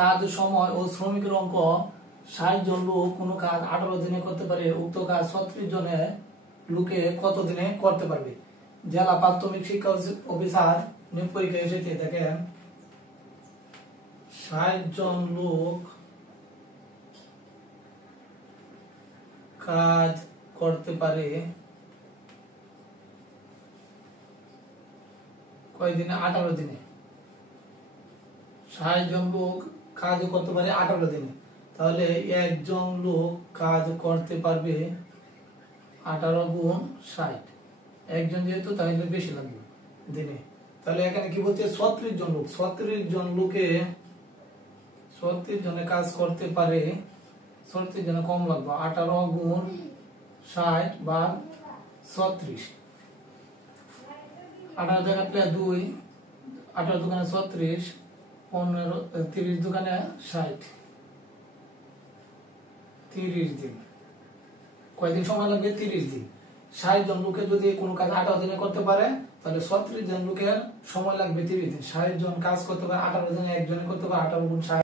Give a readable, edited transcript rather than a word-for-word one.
কাজ সময় ও শ্রমিকের অঙ্ক 60 জন লোক কোনো কাজ 18 দিনে করতে পারে, উক্ত কাজ 36 জনে লোকে কত দিনে করতে পারবে? জেলা প্রাথমিক শিক্ষা অফিসার নিয়োগ পরীক্ষায় এসেছে, দেখেন 60 জন লোক কাজ করতে পারে কয় দিনে? 18 দিনে। 60 জন লোক কাজ করতে পারে 18 দিনে, তাহলে একজন লোক কাজ করতে পারবে 18 গুণ 60, একজন যেহেতু তাহলে বেশি লাগবে দিনে। তাহলে এখানে কি বলছে? 36 জন লোক, 36 জন লোকে 36 জনে কাজ করতে পারে, 36 জনে কম লাগবে, 18 গুণ 60 বা 36। 18 জায়গাতে 2, 18 দোকানে 36, 15 30 দোকানে 60, 30 দিন। কয়দিন সময় লাগবে? 30 দিন। 60 জন লোকে যদি কোনো কাজ 18 দিনে করতে পারে, তাহলে 36 জন লোকের সময় লাগবে 30 দিন। 60 জন কাজ করতে পারে 18 দিনে, একজনে করতে পারে 18 গুণ 60।